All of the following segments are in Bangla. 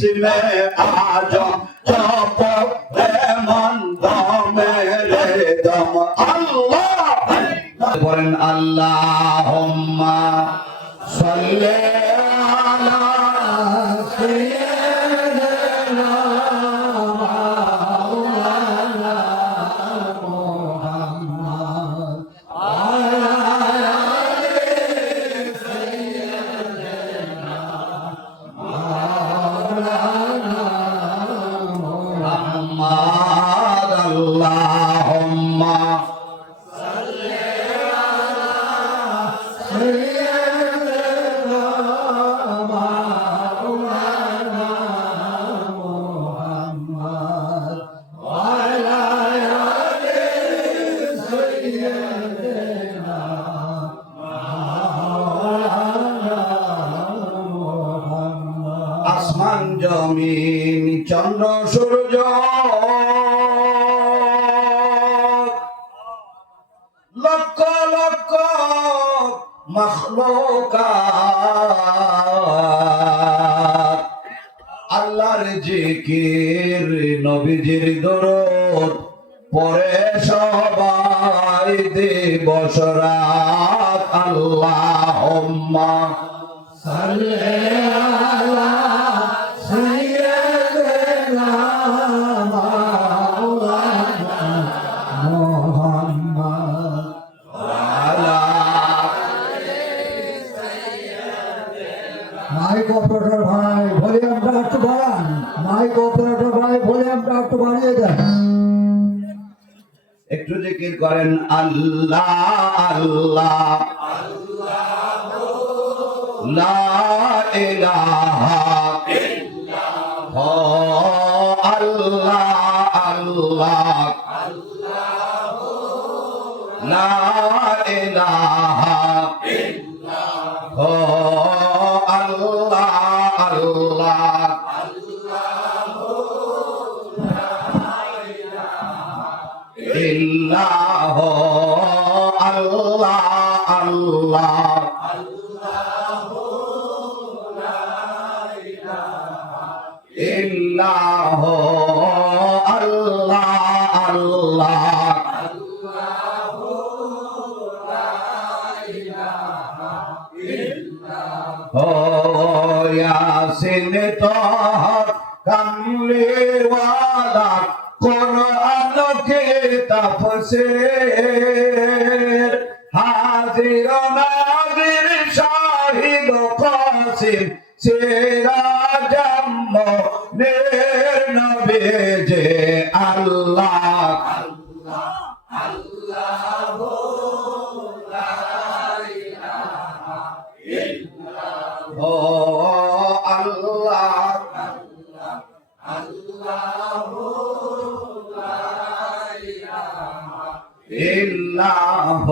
ইসমে আজম জপ এমন দমে রে দম আল্লাহ বলেন আল্লাহুম্মা সাল্লি আলা সাইয়্যিদিনা মাওলানা মুহাম্মদ আলা আলি সাইয়্যিদিনা মাওলানা মুহাম্মদ আল্লাহুম্মা আসমান জমিন চন্দ্র সূর্য লক্ষ লক্ষ মাখলুকাত আল্লাহর জিকির নবীজির দরুদ পড়ে সবাই দিবস রাত আল্লাহুম্মা সাল্লি আলা সাইয়্যিদিনা মাওলানা মুহাম্মদ আলা মাইক অপারেটর ভাই ভলিউমটা একটু বাড়ান। মাইক অপারেটর ভাই ভলিউমটা একটু বাড়িয়ে দেন। একটু জিকির করেন আল্লাহ আল্লাহ লা ইলাহা ইল্লাল্লাহ আল্লাহ আল্লাহ লা ইলাহা ইল্লাল্লাহ আল্লাহ আল্লাহ ইল্লাহ আল্লাহ আল্লাহ ইল্লাহ আল্লাহ আল্লাহ ও ইয়াসিন তোহর কামলিওয়ালা কুরআন কে তাফসীর হাজির নাজির শাহিদ কাসিম সিরাজ মুনীর নবী যে আল্লাহ ও আল্লাহ ইল্লাহ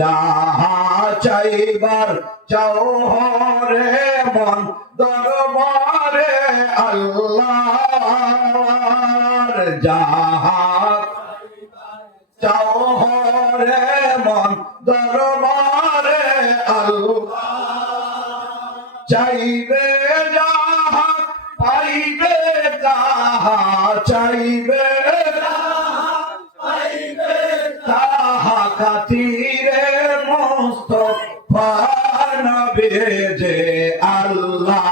যাহা চাইবার চৌহরে মন দরবারে আল্লাহর যাহা চৌহরে মন দরবারে আল্লাহ চাইবে যাহা পাইবে তাহা চাইবে তাহা খাতিরে মুস্তাফা নবী যে আল্লাহ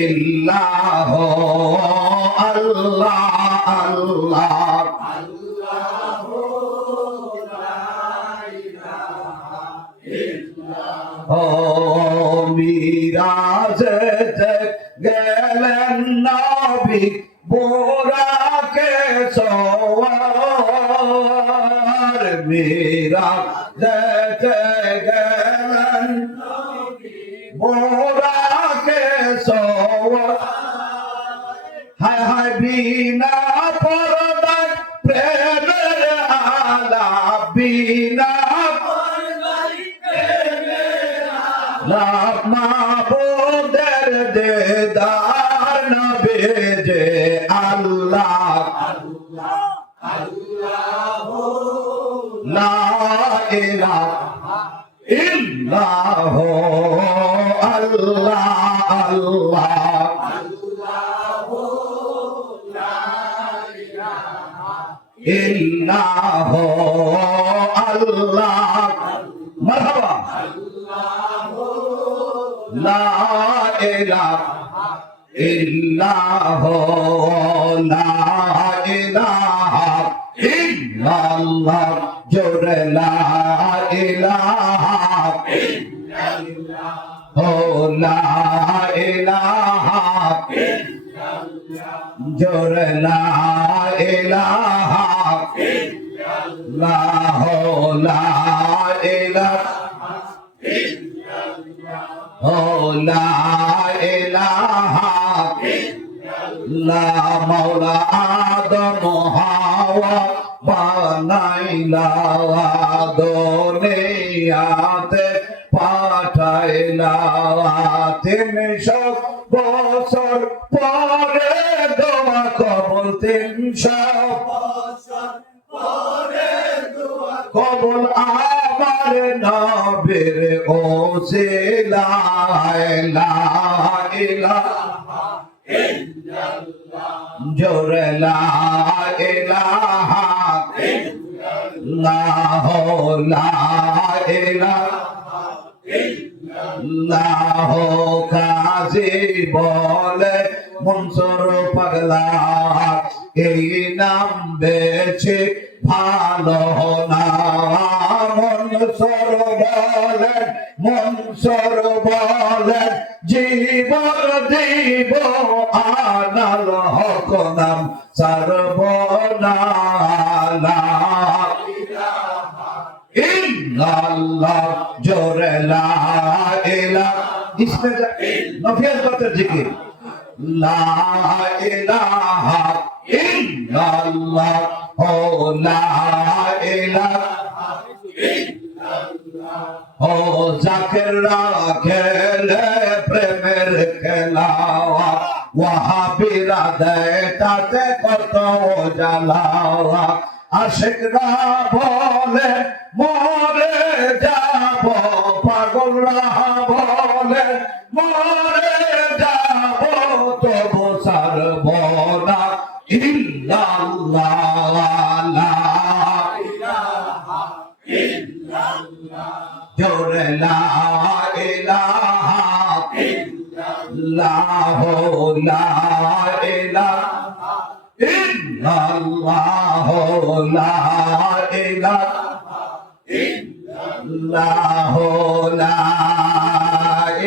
ইল্লাহ আল্লাহ আল্লাহ ও মিরাজে গেলেন নবী বোরাকে সওয়ার মিরাজে গেলেন বোরাকে সওয়ার হায় হায় বিনা পরদায় প্রেমের আলা বিনা মাবুদের দেদার নবী যে আল্লাহ লা ইলাহা ইল্লাহ আল্লাহ মারহাবা লা ইলাহা ইল্লাহ লা ইলাহা ইল্লাল্লাহ জোরে লা ইলাহা ও লা ইলাহা জোরে লা ইলাহা ইল্লাল্লাহ লা ইলাহা ও লা ইলাহা ইল্লাল্লাহ মাওলা আদম হাওয়া বানাইলা দুনিয়াতে পাঠাইলা 300 বছর পরে দোয়া কবুল 300 বছর পরে দোয়া কবুল আমার নবীর ওসিলায় লা ইলাহা ইল্লাল্লাহ জোরে লা ইলাহা ইল্লাল্লাহ লা ইলাহা ইল্লাল্লাহ কাজী বলে মনসুর পাগলা এই নাম বেছে ভালো না মনসুর বলেন জীবন দিব আনাল হক নাম সর্বনা লা ইলাহা ইল্লাল্লাহ জোরে লা ইলাহা इसमें नफियत करते जिकिर ला इलाहा इल्लल्लाह हो ला इलाहा इल्लल्लाह हो जाकिरा खेले प्रेमेर खेलावा वहाबीरा देताते কত জ্বালাওয়া আশিকরা বলে মরে যাব পাগলরা বলে মরে যাব তবু ছাড়ব না ইল্লাল্লাহ লা ইলাহা ইল্লাল্লাহ জোরে লা ইলাহা ইল্লাল্লাহ লা ইলাহা ইল্লাল্লাহ লা ইলাহা ইল্লাল্লাহ লা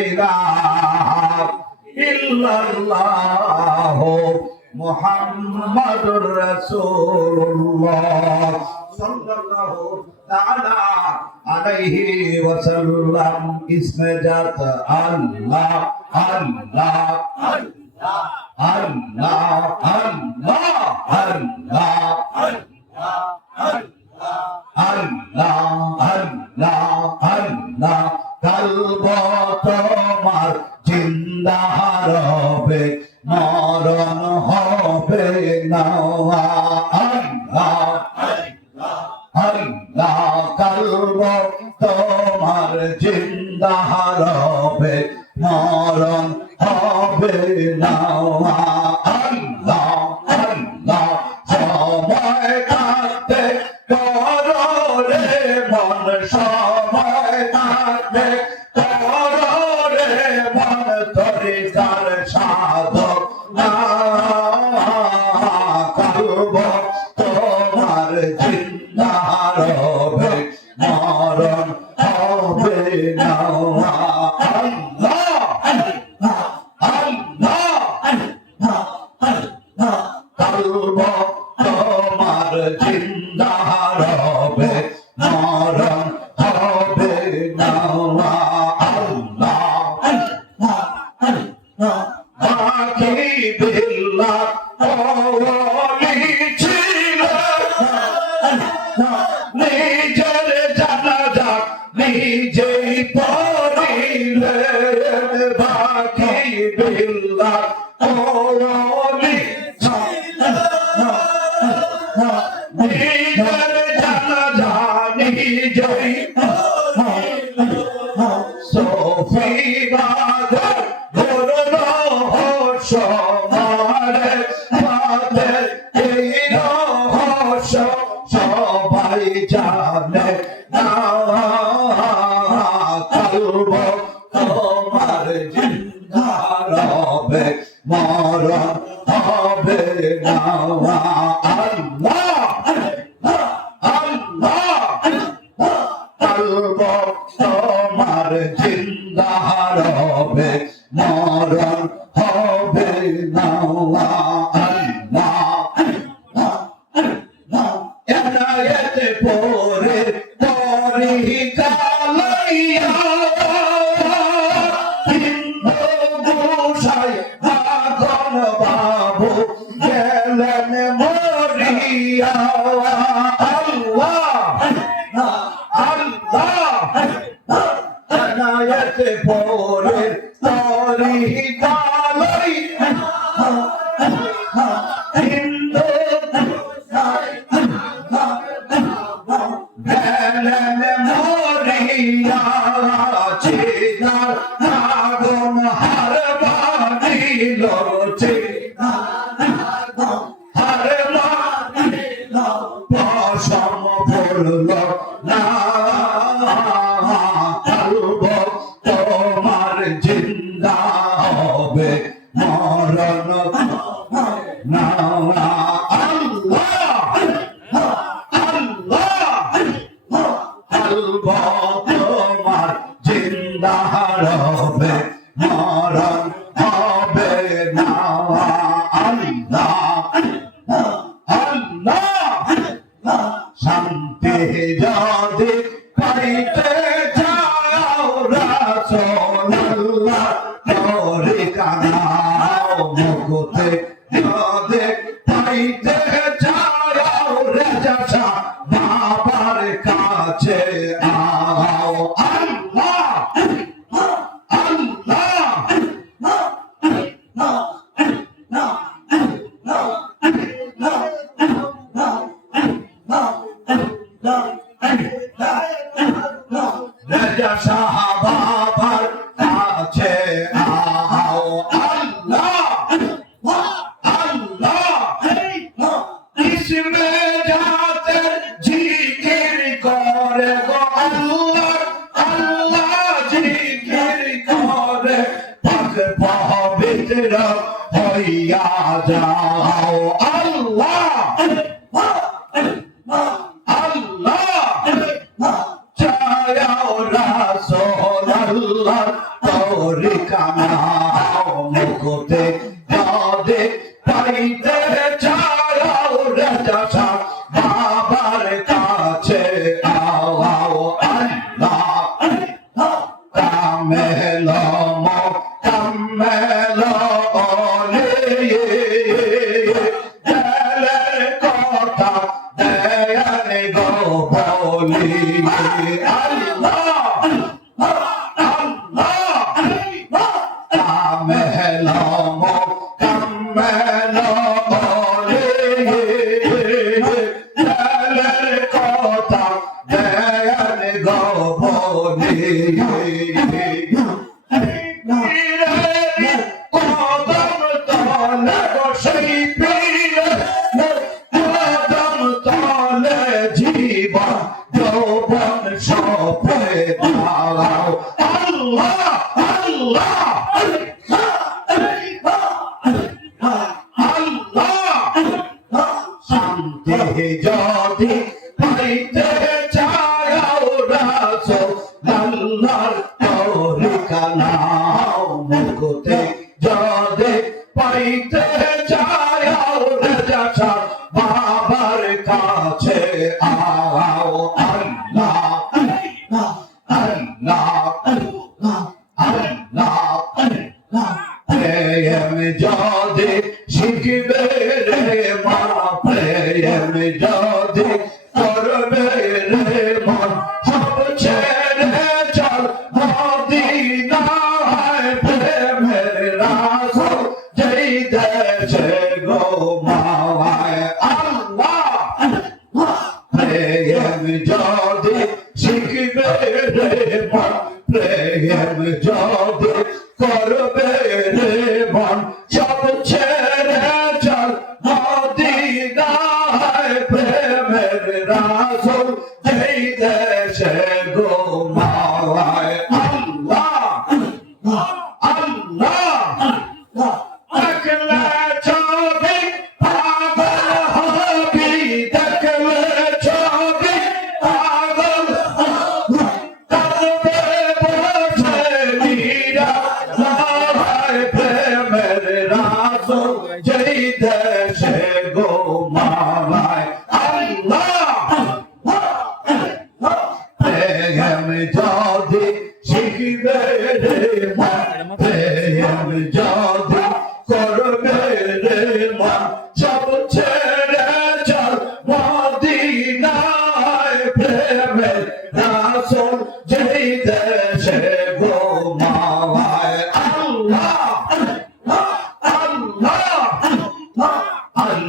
ইলাহা ইল্লাল্লাহ মুহাম্মাদুর রাসূলুল্লাহ সাল্লাল্লাহু তাআলা আলাইহি ওয়াসাল্লাম ইসমে জাত আল্লাহ আল্লাহ আল্লাহ আল্লাহ আল্লাহ আল্লাহ আল্লাহ আল্লাহ আল্লাহ কলব তোমার জিন্দা রবে মরণ হবে না আল্লাহ আল্লাহ কলব তোমার জিন্দা রবে মরণ হবে না আল্লাহ আল্লাহ সময় থাকতে করো রে মন সময় থাকতে করো রে মন তরিকার সাধক না করব তোমার জিন্দা রবে মরণ হবে না তোমার জিন্দা রবে মরণ হবে না আল্লাহ বাকি বিল্লাহ ওলি ছিল নিজের জানাজা নিজেই পড়িলেন বাকি বিল্লাহ ওলি নিজের জানাজা নিজেই সফি বাদর ধরল সমারে পাতে এই রহস্য তোমার জিন্দা রবে মরণ হবে না এনায়েতে পরে তরি কালাইয়া হিন্দু গোসাই আগুন বাবু গেলেন মরিয়া এনায়েতে পরে তরি কালাইয়া হিন্দু আগুন হার বানিল হার বানিল পশম পড়ল না তোমার জিন্দা হবে মরণ না তোমার জিন্দা রবে মরণ হবে না শান্তি যদি পাইতে চাও রাসূলুল্লাহ তোরে কানাও মুকুতে যদি পাইতে চাও রাজা শাহ বাবার কাছে আও রাজা শাহ বাবার কাছে আও ইসমে জাতের জিকির করে গো আল্লাহ জিকির করে পাক পবিত্র হইয়া যাও চাও রাসূলুল্লাহ তোরে কানাও মুকুতে যদি পাইতে চাও রাজা শাহ বাবার কাছে আও কামেল কথা দেয়ান গো বলি কথা দেয়ান গো বলি কদম তলে সেই পীর কদম তলে জীবন যৌবন সপে দাও শান্তি যদি পাইতে চাও রাসূলুল্লাহর তোরে কানাও মুকুতে যদি পাইতে চাও রাজা শাহ বাবার কাছে আও প্রেম যদি শিখবে রে মা প্রেম যদি করবে রে মন সব ছেড়ে চল মদিনায় প্রেমের রাসূল যেই দেশে গো মাওয়ায় প্রেম যদি শিখবে রে মন প্রেম যদি করবে রে মন সব ছেড়ে চল মদিনায় প্রেমের রাসূল যেই দেশে গো মাওলায় আল্লাহ একলা ছবি পাগল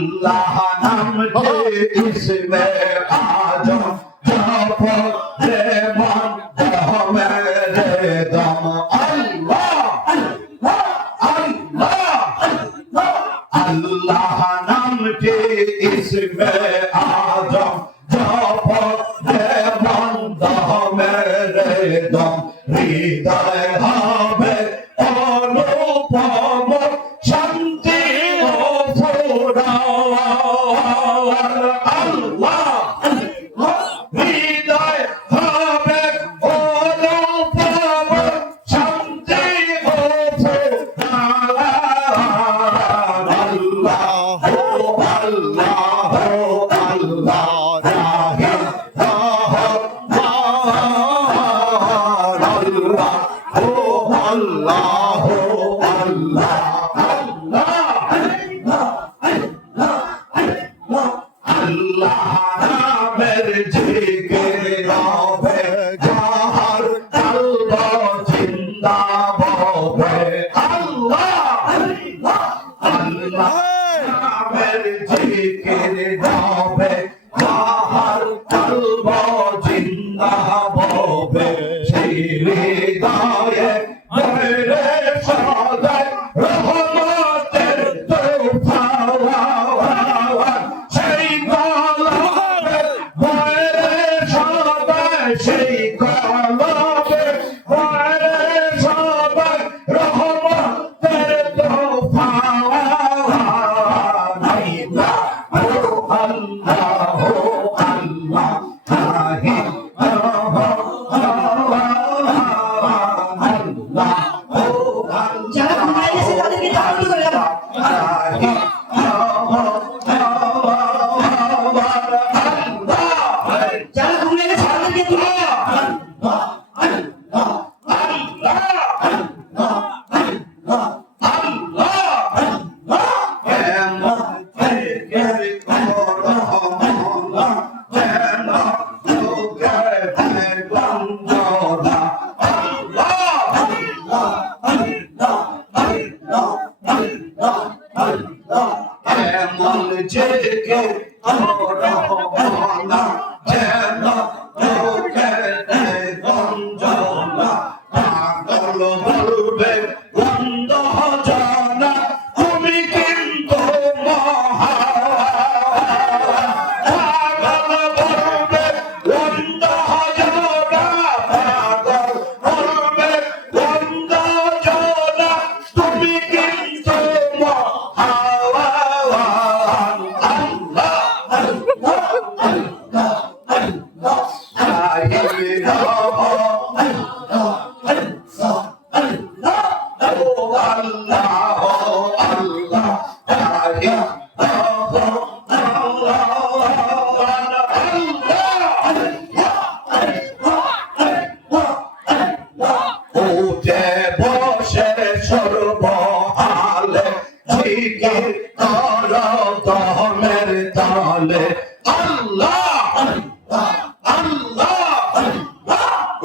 अल्लाह नाम के इसमें आजम जप रे मन मेरे दम अल्लाह अल्लाह नाम के इसमें आजम जप रे मन मेरे दम हृदय হবে অনুপম শান্তি ও ফুরাওয়ার আল্লাহ হৃদয় হবে অনুপম শান্তি ও ফুরাওয়ার আল্লাহ ও আল্লাহ ও আল্লাহ Allah, Allah, Allah, namer zikr হবে যাহার কলব জিন্দা হবে Allah, Allah, namer zikr হবে যাহার কলব জিন্দা হবে সেই হৃদয়ে মেরে সদাই রহমতের তোফাওয়া সেই কলবে মেরে সদাই সেই কলবে মেরে সদাই রহমতের তোফাওয়া আল্লাহ আল্লাহ যারা ঘুমায় গেছে তাদেরকে জাগ্রত করে দাও। যারা ঘুমিয়ে গেছে তাদেরকে তুলে দাও। এমন জেগে রহমানা যেন তোকে গঞ্জনা পাগল বলবে গন্ধ জানা তুমি কিন্তু পাগল বলবে গন্ধ জানা পাগল বলবে গন্ধ জানা তুমি কিন্তু বসে সর্বহালে জিকির কর দমের তালে আল্লাহ আল্লাহ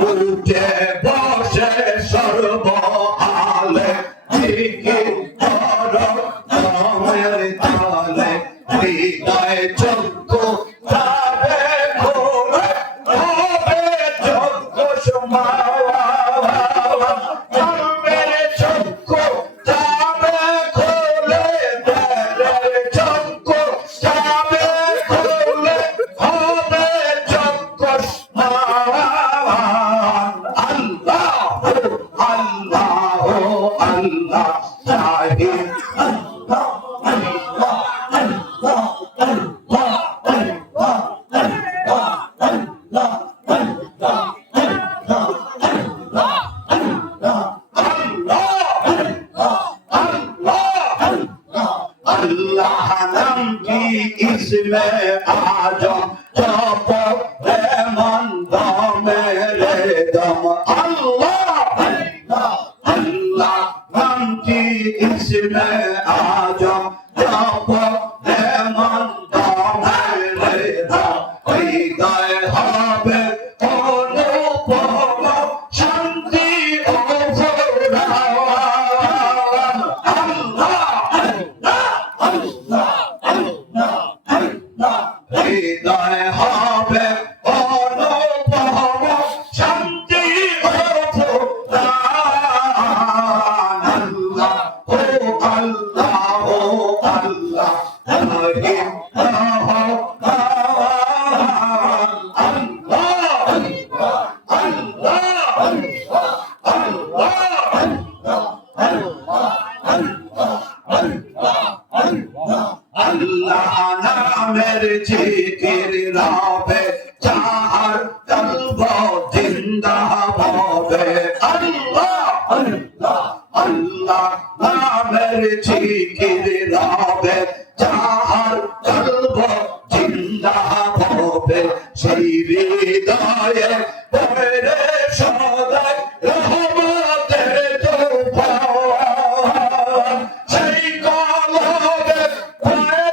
উঠে বসে সর্বহালে জিকির কর দমের তালে হৃদয় চক্ষু যাবে ঘোরে হবে চক্ষু সমাওয়া अल्लाह नाम की इसमें आजम जप रे मन मेरे दम अल्लाह अल्लाह नाम की इसमें आजम जप रे मन मेरे दम हृदय হবে অনুপম শান্তি ও ফুরাওয়া আল্লাহ হৃদয় হবে অনুভব শান্তি ও ফুরকান আল্লাহ ও আল্লাহ ও আল্লাহ আল্লাহ নামের জিকির রবে চার কলব জিন্দা হবে আল্লাহ আল্লাহ আল্লাহ নামের জিকির রবে চার কলব জিন্দা হবে সেই হৃদয়ে পড়ে সদাই রহমতের তুফান সেই কলবে পড়ে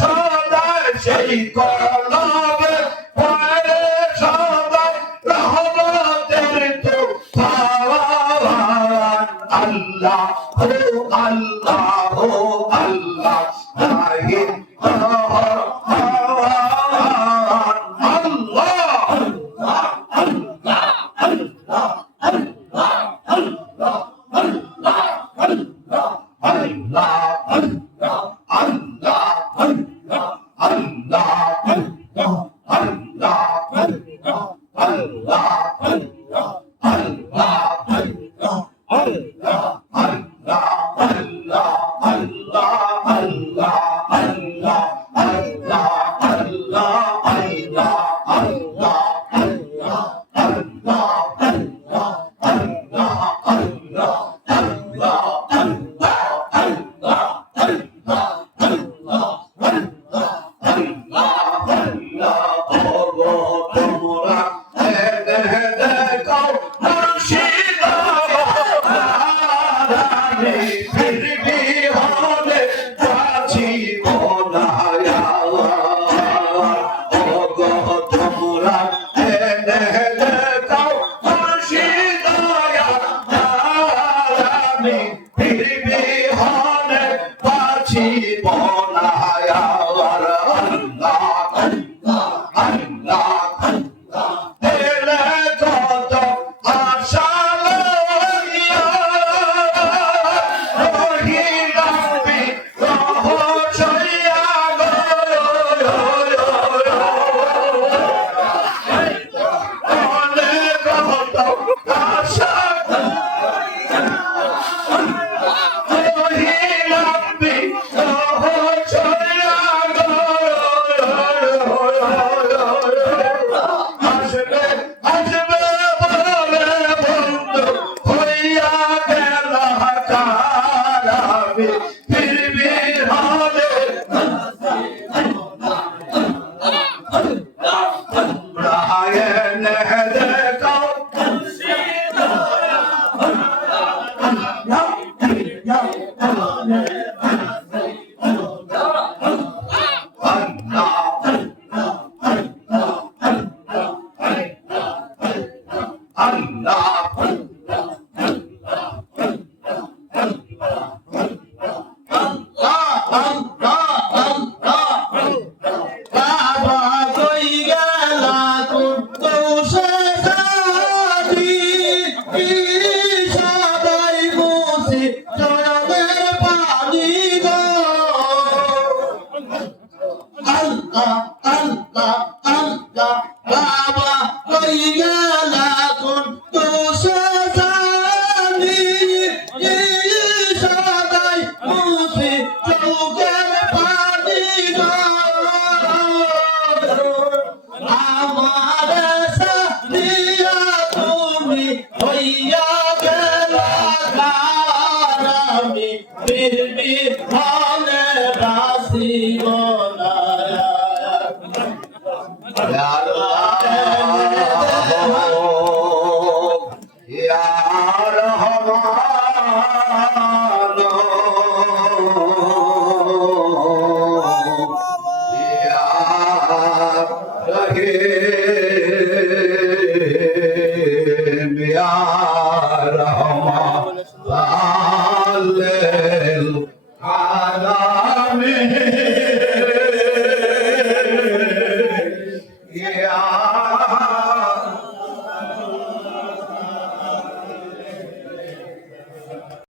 সদাই সেই কলবে পড়ে সদাই রহমতের তুফান আল্লাহ ও আল্লাহ ও আল্লাহ লা ইলাহা আল্লাহ